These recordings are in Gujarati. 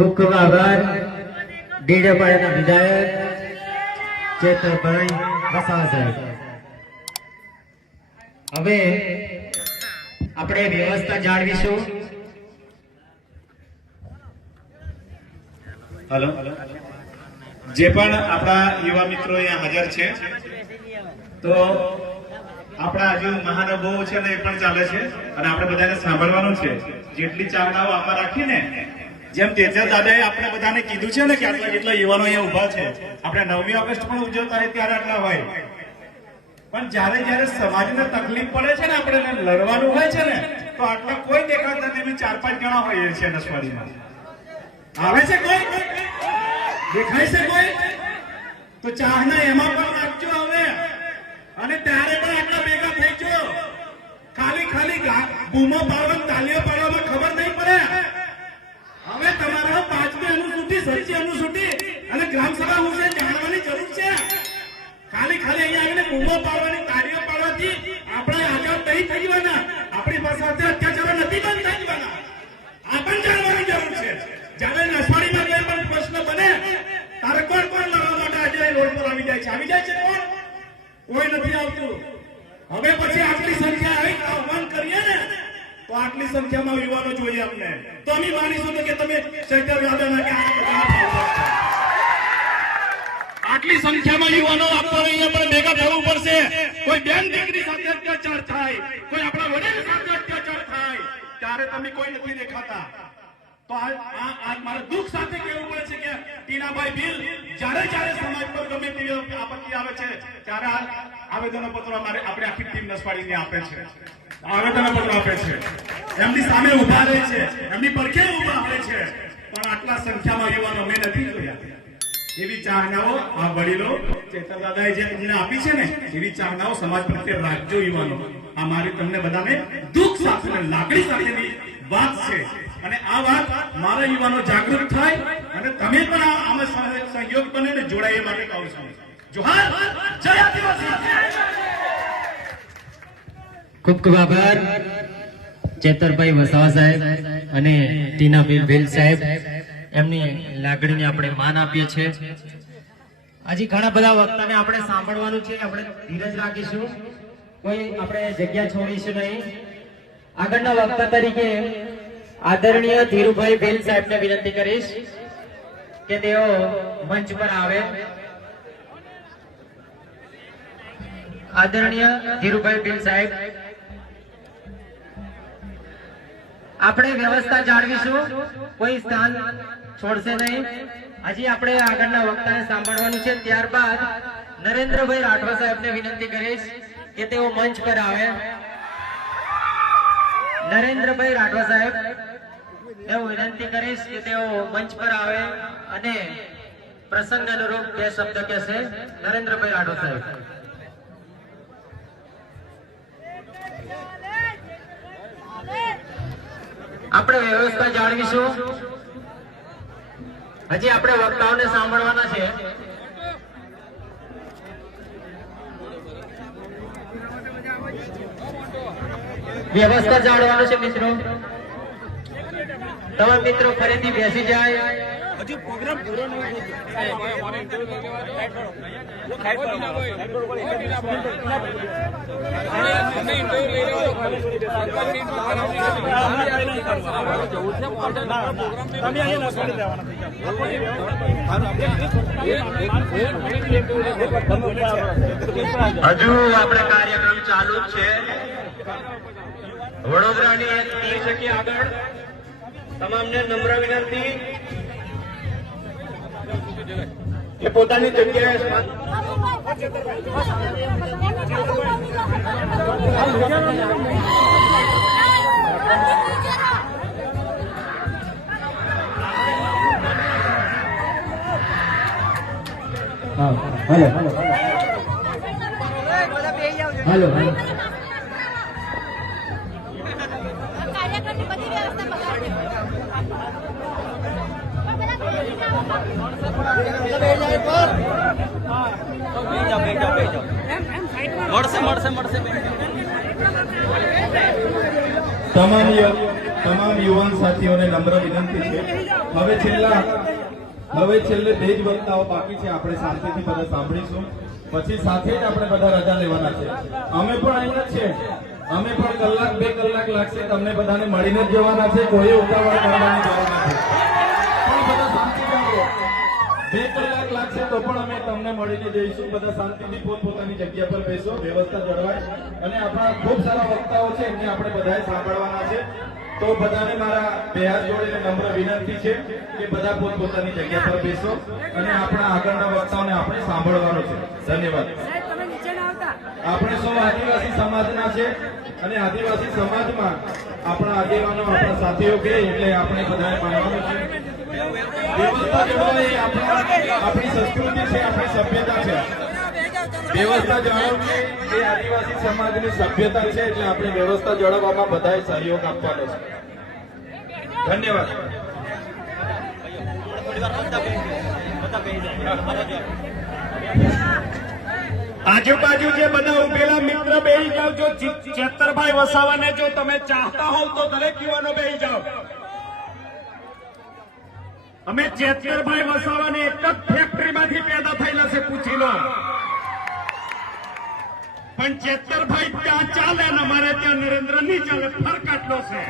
ખૂબ ખૂબ આભાર ડીડેપાડાના વિધાયક ચેતરભાઈ વસાવા સાહેબ. હવે આપણે વ્યવસ્થા જાળવીશું. હેલો, જે પણ આપણા યુવા મિત્રો અહીંયા હાજર છે, તો આપણા હજુ મહાનુભાવો છે ને એ પણ ચાલે છે અને આપણે બધાને સાંભળવાનું છે. જેટલી ચાવડાઓ આમાં રાખીને, જેમ તેજસ દાદાએ આપણે બધાને કીધું છે ને કે આટલા જેટલા યુવાનો અહીંયા ઉભા છે, આપણે 9મી ઓગસ્ટ પણ ઉજવતા હોય ત્યારે આટલા હોય, પણ જયારે જયારે સમાજને તકલીફ પડે છે ને, આપણે લડવાનું હોય છે ને, તો આટલા કોઈ દેખાતા નથી. 4-5 જણા હોઈએ છે નસવાડીમાં. આવે છે કોઈ? દેખાય છે કોઈ? તો ચાહના એમાં પણ નાખજો હવે. અને ત્યારે પણ આટલા ભેગા થઈ જો. ખાલી બૂમો પાડવા, તાલીઓ પાડવામાં ખબર નહીં પડે. હવે તમારા 5મી અનુસૂચિ, 6મી અનુસૂચિ અને ગ્રામસભા વિશે જાણવાની જરૂર છે. ખાલી અહીંયા આવીને બૂમો પાડવાની, તાળીઓ પાડવાથી આપણે આઝાદ નહીં થઈ જવાના. આપણી પાસે અત્યાચારો નથી બંધ થઈ જવાના. આ પણ જાણવાની જરૂર છે. જયારે નસવાડીમાં કોઈ પણ પ્રશ્ન બને તારે કોણ લડવા માટે આજે રોડ પર આવી જાય છે? કોણ? કોઈ નથી આવતું. હવે પછી આટલી સંખ્યા આવી આહ્વાન કરીએ ને, તો આટલી સંખ્યામાં યુવાનો જોઈએ અમને, તો અમે માનીશું કે તમે ચૈતર દાદાના કે આટલી સંખ્યામાં યુવાનો આપણને અહીંયા પણ ભેગા થવું પડશે. કોઈ બેન દીકરી સાથે અત્યાચાર થાય, કોઈ આપણા વડીલ સાથે અત્યાચાર થાય, ત્યારે તમે કોઈ નથી દેખાતા. તો આ મારે દુઃખ સાથે કહેવું પડે છે કે ટીનાભાઈ ભીલ જ્યારે સમાજ પર ગમે તેવી આપત્તિ આવે છે, ત્યારે આવેદનો પત્રો આપણે આખી ટીમ નસવાડીને આપે છે. આવેદનો પત્રો આપે છે, એમની સામે ઉભા રહે છે, એમની પડખે ઉભા રહે છે. પણ આટલા સંખ્યામાં યુવાનો મેં નથી જોયા. એવી ચાહનાઓ આ વડીલો ચેતર દાદાએ જેને આપી છે ને, એવી ચાહનાઓ સમાજ પ્રત્યે રાખજો યુવાનો. આ મારી તમને બધાને દુઃખ સાથે, લાગણી સાથેની વાત છે. અને આ વાત મારા યુવાનો જાગૃત થાય અને તમે પણ આમાં સહયોગ બને ને જોડાય, એ માટે કહું છું. જોહાર, જય આદિવાસી. ખૂબ ખૂબ આભાર ચેતરભાઈ વસાવા સાહેબ અને ટીનાબેન ભીલ સાહેબ. એમની લાગણીને આપણે માન આપીએ છીએ. હજી ઘણા બધા વક્તાને આપણે સાંભળવાનું છે. આપણે ધીરજ રાખીશું, કોઈ આપણે જગ્યા છોડીશું નહીં. આગળના વક્તા તરીકે આદરણીય ધીરુભાઈ ભીલ સાહેબને વિનંતી કરીશ કે તેઓ મંચ પર આવે. આદરણીય ધીરુભાઈ ભીલ સાહેબ, આપણે વ્યવસ્થા જાળવીશું, કોઈ સ્થાન છોડશે નહીં. હજી આપણે આગળના વક્તાને સાંભળવાનું છે. ત્યારબાદ નરેન્દ્રભાઈ રાઠવા સાહેબને વિનંતી કરીશ કે તેઓ મંચ પર આવે. નરેન્દ્રભાઈ રાઠવા સાહેબ, એવું વિનંતી કરીશ કે તેઓ મંચ પર આવે અને પ્રસંગ અનુરૂપ 2 શબ્દ કહેશે. નરેન્દ્રભાઈ રાઠવા સાહેબ. આપણે વ્યવસ્થા જાળવીશું. હજી આપણે વક્તાઓને સાંભળવાના છે. વ્યવસ્થા જાળવવાનું છે મિત્રો. તમામ મિત્રો ફરીથી બેસી જાય. હજી પ્રોગ્રામ પૂરો નહીં હજુ આપણે કાર્યક્રમ ચાલુ જ છે. વડોદરાની એક ટીમ છે આગળ. તમામને નમ્ર વિનંતી કે પોતાની જગ્યાએ હેલો મળશે સામાન્ય તમામ યુવાન સાથીઓને નમ્ર વિનંતી છે, હવે છેલ્લે 2 જ વક્તાઓ બાકી છે. આપણે શાંતિથી બધા સાંભળીશું, પછી સાથે જ આપણે બધા રજા લેવાના છે. અમે પણ અહીંયા જ છે, અમે પણ કલાક 2 કલાક લાગશે, તમને બધાને મળીને જ જવાના છે. કોઈ ઉતાવળ કરવાની જરૂર નથી. પણ બધા શાંતિ રાખો. 2 કલાક લાગશે તો પણ અમે તમને મળીને જઈશું. બધા શાંતિથી પોતપોતાની જગ્યા પર બેસો, વ્યવસ્થા જળવાય. અને આપણા ખૂબ સારા વક્તાઓ છે, એમને આપણે બધાએ સાંભળવાના છે. તો બધાને મારા 2 હાથ જોડીને નમ્ર વિનંતી છે કે બધા પોતપોતાની જગ્યા પર બેસો અને આપણા આગળના વક્તાઓને આપણે સાંભળવાનો છે. ધન્યવાદ. આપણે સૌ આદિવાસી સમાજના છે અને આદિવાસી સમાજમાં આપણા આગેવાનો, આપણા સાથીઓ કે એટલે આપણે બધાએ માનવાનું છે. વ્યવસ્થા જળવાય એ આપણી સંસ્કૃતિ છે, આપણી સભ્યતા છે. વ્યવસ્થા જાળવવી એ આદિવાસી સમાજની સભ્યતા છે, એટલે આપણે વ્યવસ્થા જાળવવામાં બધાએ સહયોગ આપવાનો છે. ધન્યવાદ. આજુબાજુ જે બધા ઉભેલા મિત્ર બેહી જાવ. જો ચેતરભાઈ વસાવાને જો તમે ચાહતા હોવ તો દરેક યુવાનો બેહી જાવ. અમે ચેતરભાઈ વસાવાને એક જ ફેક્ટરીમાંથી પેદા થયેલા છે, પૂછી લો. પણ ચેતરભાઈ ત્યાં ચાલે ને અમારે ત્યાં નરેન્દ્ર નહીં ચાલે. ફરક આટલો છે,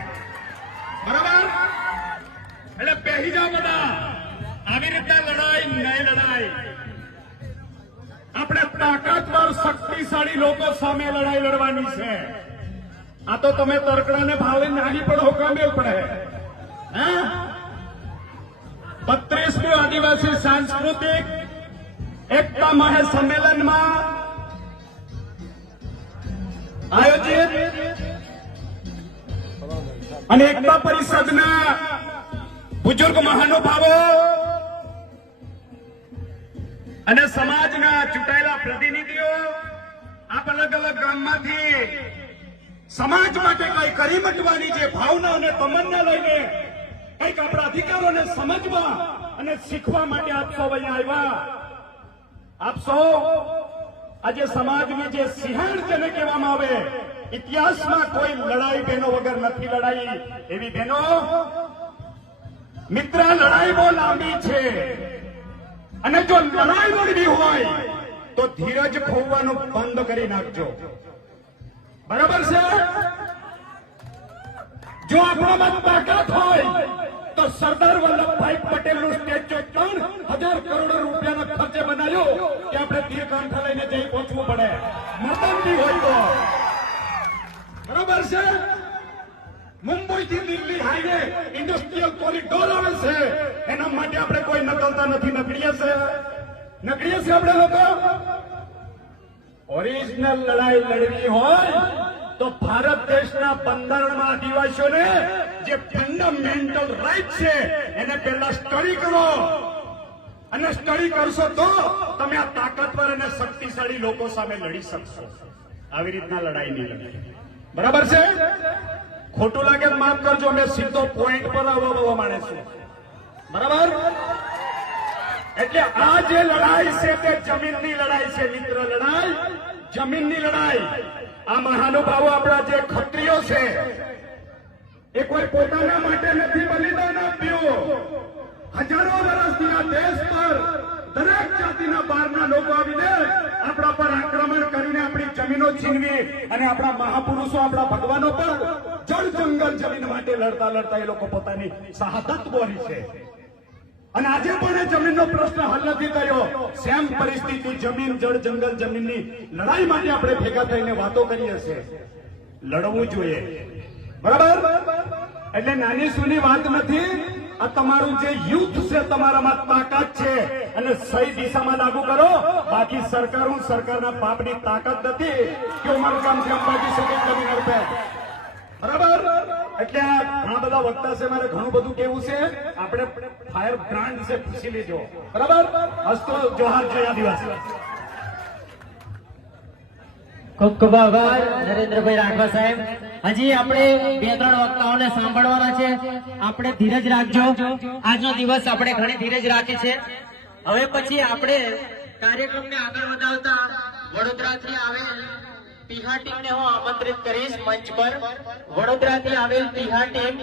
બરાબર? એટલે બેહી જાવ બધા. આવી રીતના લડાઈ નહીં લડાઈ. આપણે તાકાતવર શક્તિશાળી લોકો સામે લડાઈ લડવાની છે. આ તો તમે તરકડાને ભાવે નાની પણ હોકામે પડે. 32મું આદિવાસી સાંસ્કૃતિક એકતા મહાસંમેલનમાં આયોજિત અને એકતા પરિષદના બુજુર્ગ મહાનુભાવો અને સમાજના ચૂંટાયેલા પ્રતિનિધિઓ આપ અલગ અલગ ગામમાંથી સમાજ માટે કઈ કરી મૂકવાની જે ભાવના અને તમન્ના લઈને કઈક આપણા અધિકારોને સમજવા અને શીખવા માટે આપ સૌ અહીંયા આવ્યા. આપ સૌ આજે સમાજની જે સિંહણ જેને કહેવામાં આવે, ઇતિહાસમાં કોઈ લડાઈ બહેનો વગર નથી લડાઈ. એવી બહેનો મિત્ર, લડાઈ બહુ લાંબી છે અને જો લડાઈ લડવી હોય તો ધીરજ ખોવાનું બંધ કરી નાખજો. બરાબર છે? જો આપણામાં તાકાત હોય તો સરદાર વલ્લભભાઈ પટેલનું સ્ટેચ્યુ 3000 કરોડ રૂપિયાના ખર્ચે બનાવ્યું કે આપણે તીરકાંઠા લઈને જઈ પહોંચવું પડે. મતંબી હોય તો બરાબર છે. મુંબઈ થી દિલ્હી હાઈવે ઇન્ડસ્ટ્રીયલ કોરિડોર આવે છે, એના માટે આપણે કોઈ નકલતા નથી. નકળીએ છે આપણે લોકો. ઓરિજિનલ લડાઈ લડવી હોય તો ભારત દેશના બંધારણમાં આદિવાસીઓને જે ફંડામેન્ટલ રાઇટ છે એને પહેલા સ્ટડી કરો. અને સ્ટડી કરશો તો તમે આ તાકાતવર અને શક્તિશાળી લોકો સામે લડી શકશો. આવી રીતના લડાઈ નહીં લડે. બરાબર છે? ખોટું લાગે તો માફ કરજો, અમે સીધો પોઈન્ટ પર આવવા માંડે છે. બરાબર? એટલે આ જે લડાઈ છે તે જમીનની લડાઈ છે મિત્ર. લડાઈ જમીનની લડાઈ. આ મહાનુભાવો આપણા જે ક્ષત્રિયો છે એ કોઈ પોતાના માટે નથી બલિદાન આપ્યું. હજારો વર્ષથી આ દેશ પર દરેક જાતિના બહારના લોકો આવીને આપણા પર આક્રમણ કરીને આપણી જમીનો છીનવી અને આપણા મહાપુરુષો, આપણા ભગવાનો પર જળ જંગલ જમીન માટે લડતા લડતા એ લોકો પોતાની શહાદત બોરી છે. અને આજે પણ એ જમીનનો પ્રશ્ન હલ નથી કર્યો. સેમ પરિસ્થિતિ જમીન, જળ, જંગલ, જમીનની લડાઈ માટે આપણે ભેગા થઈને વાતો કરીએ છીએ. લડવું જોઈએ. બરાબર? એટલે નાની સૂની વાત નથી. આ તમારું જે યુથ છે, તમારામાં તાકાત છે અને સહી દિશામાં લાગુ કરો. બાકી સરકારના બાપની તાકાત નથી કે અમારું કામથી અંબાજી સુધી જમીન અડપે. બરાબર? એટલે ઘણા બધા વક્તા છે, મારે ઘણું બધું કેવું છે. આપણે ફાયર બ્રાન્ડ છે, પૂછી લેજો. બરાબર? હસ્તો જોહાર જય આદિવાસી. ખૂબ ખૂબ આભાર નરેન્દ્રભાઈ રાઠવા સાહેબ. હજી આપણે 2-3 વક્તાઓને સાંભળવાના છે. આપણે ધીરજ રાખજો. આજનો દિવસ આપણે ઘણી ધીરજ રાખી છે. હવે પછી આપણે કાર્યક્રમને આગળ વધાવતા વડોદરાથી આવેલ તિહા ટીમને હું આમંત્રિત કરીશ મંચ પર. વડોદરાથી આવેલ તિહા ટીમ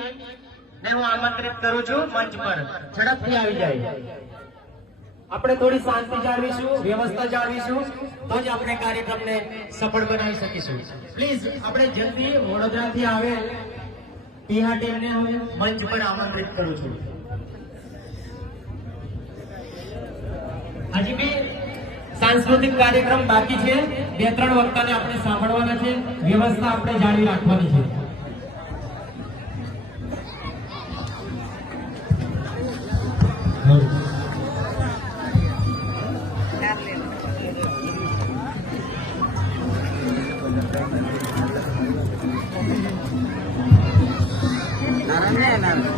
ને હું આમંત્રિત કરું છું મંચ પર. ઝડપથી આવી જાય. આપણે થોડી શાંતિ જાળવીશું, વ્યવસ્થા જાળવીશું, તો જ આપણે કાર્યક્રમને સફળ બનાવી શકીશું. પ્લીઝ આપણે જલ્દી વડોદરાથી આવેલ તિહા ટીમને હું મંચ પર આમંત્રિત કરું છું. હજી બી સાંસ્કૃતિક કાર્યક્રમ બાકી છે. 2-3 વક્તાને આપણે સાંભળવાના છે. વ્યવસ્થા આપણે જાળવી રાખવાની છે.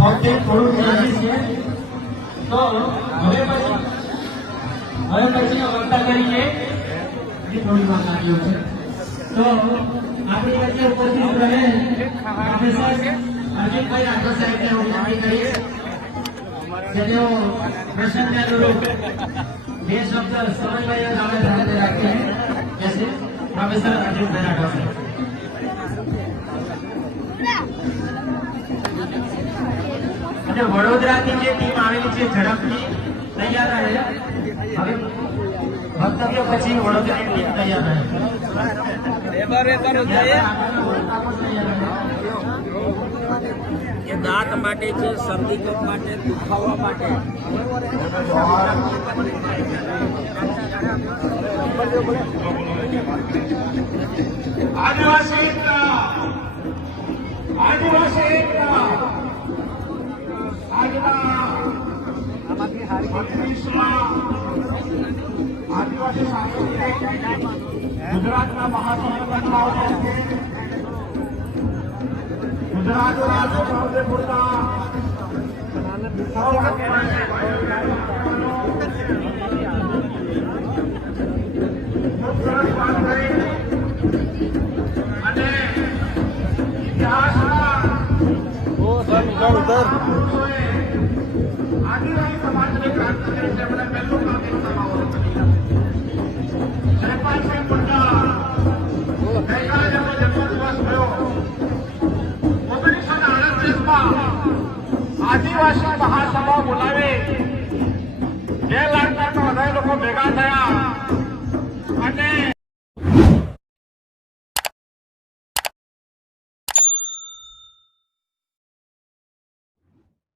ઓકે, થોડું જલ્દી છે. તો હવે પછી વક્તા તરીકે થોડી વાત લાગ્યો છે. તો આપણી વચ્ચે ઉપસ્થિત રહે પ્રોફેસર અજીતભાઈ રાઠોડ સાહેબને હું વિનંતી કરીશ કે તેઓ પ્રસંગને અનુરૂપ 2 શબ્દ સમન્વય સાથે રાખીએ. જैसे પ્રોફેસર અજીતભાઈ રાઠોડ સાહેબ. અને વડોદરાથી જે ટીમ આવેલી છે ઝડપથી તૈયાર રહે. હવે વક્તવ્ય પછી વડોદરાની ટીમ તૈયાર રહે. એ દાંત માટે છે, શરદી કફ માટે, દુખાવા માટે. આદિવાસી એકતા, આદિવાસી એકતા. આજના 35મા આદિવાસી સાંસ્કૃતિક ગુજરાતના મહાસંમેલનમાં આવતા છે. ગુજરાત રાજ્ય સૌથી પૂરતા અને ઇતિહાસના આદિવાસી સમાજની ક્રાંતિ કરી તેમણે પહેલું કામ કરવામાં જયપાલસિંહ મુંડા ગઈકાલે જેમનો જન્મદિવસ થયો 1938માં આદિવાસી મહાસભા બોલાવી